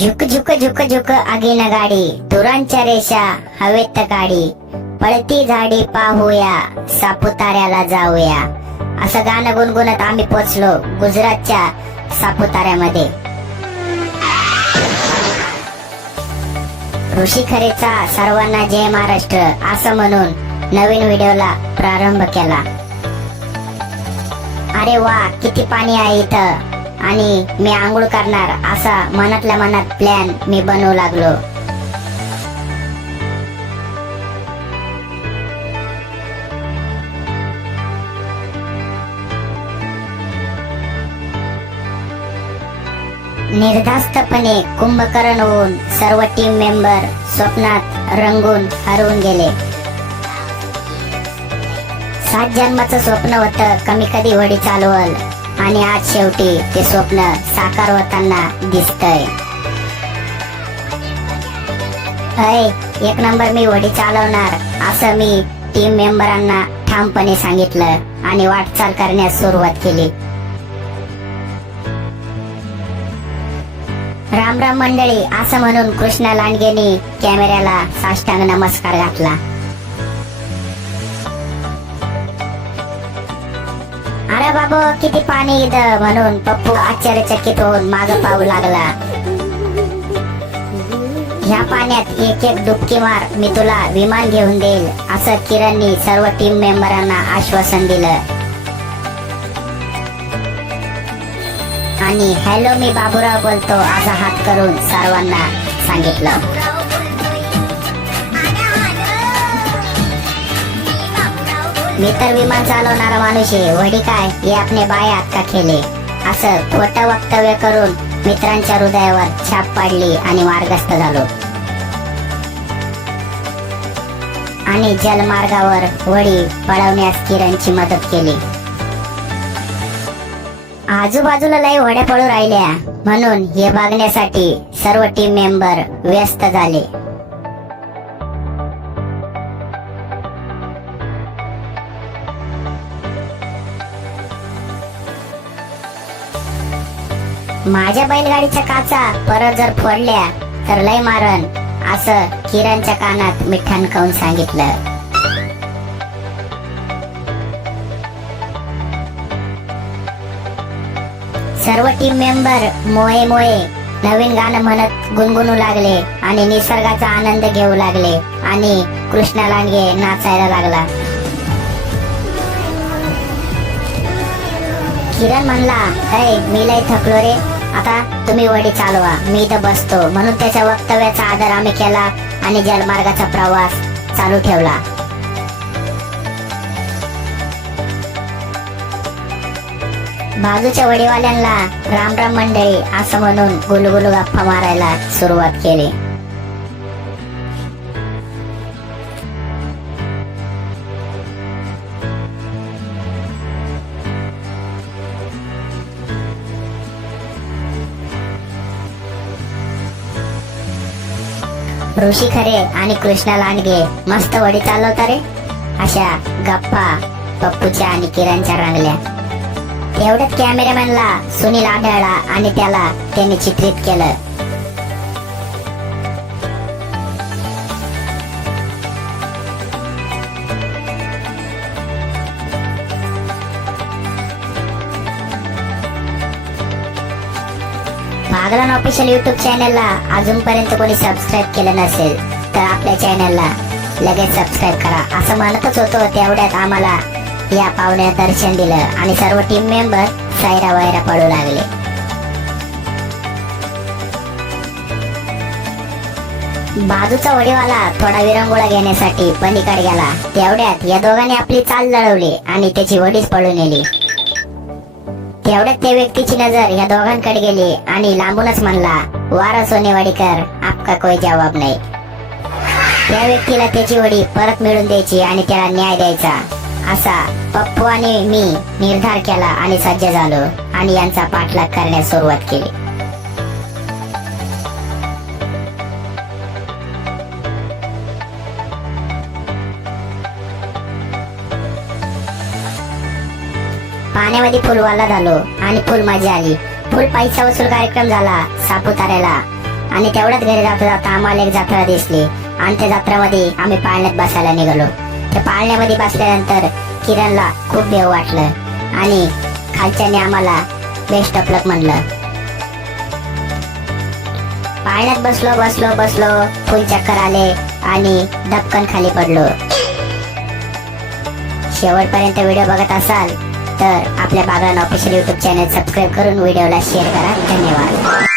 झुक झुक झुक झुक आगीन गाडी धुरांच्या रेषा हवेत गाडी पळती झाडी पाहूया सापुताऱ्याला जाऊया. असं गाणं गुणगुणत आम्ही पोचलो गुजरातच्या सापुताऱ्यामध्ये. ऋषी खरेचा सर्वांना जय महाराष्ट्र असं म्हणून नवीन व्हिडिओला प्रारंभ केला. अरे वा किती पाणी आहे इथं. आणि मी आंघोळ करणार असा मनातल्या मनात प्लॅन मी बनवू लागलो. निर्धास्तपणे कुंभकर्ण होऊन सर्व टीम मेंबर स्वप्नात रंगून हरवून गेले. सात जन्माचं स्वप्न होतं कमी कधी होडी चालवल. आणि आज शेवटी ते स्वप्न साकार होताना दिसतंय. अय एक नंबर मी वडी चालवणार असं मी टीम मेंबरांना ठामपणे सांगितलं आणि वाटचाल करण्यास सुरुवात केली. राम राम मंडळी असं म्हणून कृष्णा लांडगेनी कॅमेऱ्याला साष्टांग नमस्कार घातला. अरे बाबू किती पाणी इथं म्हणून पप्पू आश्चर्यचकित होऊन माग पाहू लागला. ह्या पाण्यात एक एक डुबकी मार मी तुला विमान घेऊन देईल असं किरणनी सर्व टीम मेंबरांना आश्वासन दिलं. आणि हॅलो मी बाबूराव बोलतो असा हात करून सर्वांना सांगितलं. मी तर विमान चालवणारा माणूस आहे. वडी काय? हे आपले बाय आत्ता केले. असं खोटं वक्तव्य करून मित्रांच्या हृदयावर छाप पाडली आणि मार्गस्थ झालो. आणि जलमार्गावर वडी पळवण्यास किरणची मदत केली. आजूबाजूला लय वड्या पळू राहिल्या. म्हणून हे बघण्यासाठी सर्व टीम मेंबर व्यस्त झाले. माझ्या बैलगाडीच्या काचा परत जर फोडल्या तर लय मारण असं किरणच्या कानात मिठान खाऊन सांगितलं. सर्व टीम मेंबर मोये मोये नवीन गाणं म्हणत गुणगुणू लागले आणि निसर्गाचा आनंद घेऊ लागले आणि कृष्णा लांडगे नाचायला लागला. किरण म्हणला अय मी लय थकलो रे. आता तुम्ही वडी चालवा. मी इथं बसतो. म्हणून त्याच्या वक्तव्याचा आदर आम्ही केला आणि जलमार्गाचा प्रवास चालू ठेवला. बाजूच्या वडीवाल्यांना राम राम मंडळी असं म्हणून गुलगुलू गप्पा मारायला सुरुवात केली. ऋषी खरे आणि कृष्णा लांडगे मस्त वडी चालवता रे. अशा गप्पा पप्पूच्या आणि किरणच्या रंगल्या. एवढ्याच कॅमेरामॅनला सुनील आढळला आणि त्याला त्यांनी चित्रित केलं. भागलन ऑफिशियल युट्यूब चॅनलला अजूनपर्यंत कोणी सबस्क्राईब केलं नसेल तर आपल्या चॅनलला लगेच सबस्क्राईब करा. असं म्हणतच होतो तेवढ्यात आम्हाला या पाहुण्या दर्शन दिलं आणि सर्व टीम मेंबर सायरा वायरा पडू लागले. बाजूचा वडीवाला थोडा विरंगुळा घेण्यासाठी पलीकडे गेला. तेवढ्यात या दोघांनी आपली चाल लढवली आणि त्याची वडीच पळून नेली. तेवढ्यात त्या व्यक्तीची नजर या दोघांकडे गेली आणि लांबूनच म्हणला वारा सोनेवाडीकर आपका कोई जवाब नाही. त्या व्यक्तीला त्याची वडी परत मिळून द्यायची आणि त्याला न्याय द्यायचा. असा पप्पू आणि मी निर्धार केला आणि सज्ज झालो आणि यांचा पाठलाग करण्यास सुरुवात केली. पाण्यामध्ये फुलवाला झालो आणि फुल मजा आली. फुल पैसा वसूल कार्यक्रम झाला सापुताऱ्याला. आणि तेवढ्याच घरी जाता जाता आम्हाला एक जत्रा दिसली. आणि त्या जत्रामध्ये आम्ही पाळण्यात बसायला निघालो. त्या पाळण्यामध्ये बसल्यानंतर किरणला खूप देव वाटलं. आणि खालच्याने आम्हाला बेस्ट ऑफ लक म्हणलं. पाळण्यात बसलो बसलो बसलो. फुल चक्कर आले आणि दपकन खाली पडलो. शेवटपर्यंत व्हिडिओ बघत असाल तर आपल्या बागान ऑफिशियल युट्यूब चॅनल सबस्क्राईब करून व्हिडिओला शेअर करा. धन्यवाद.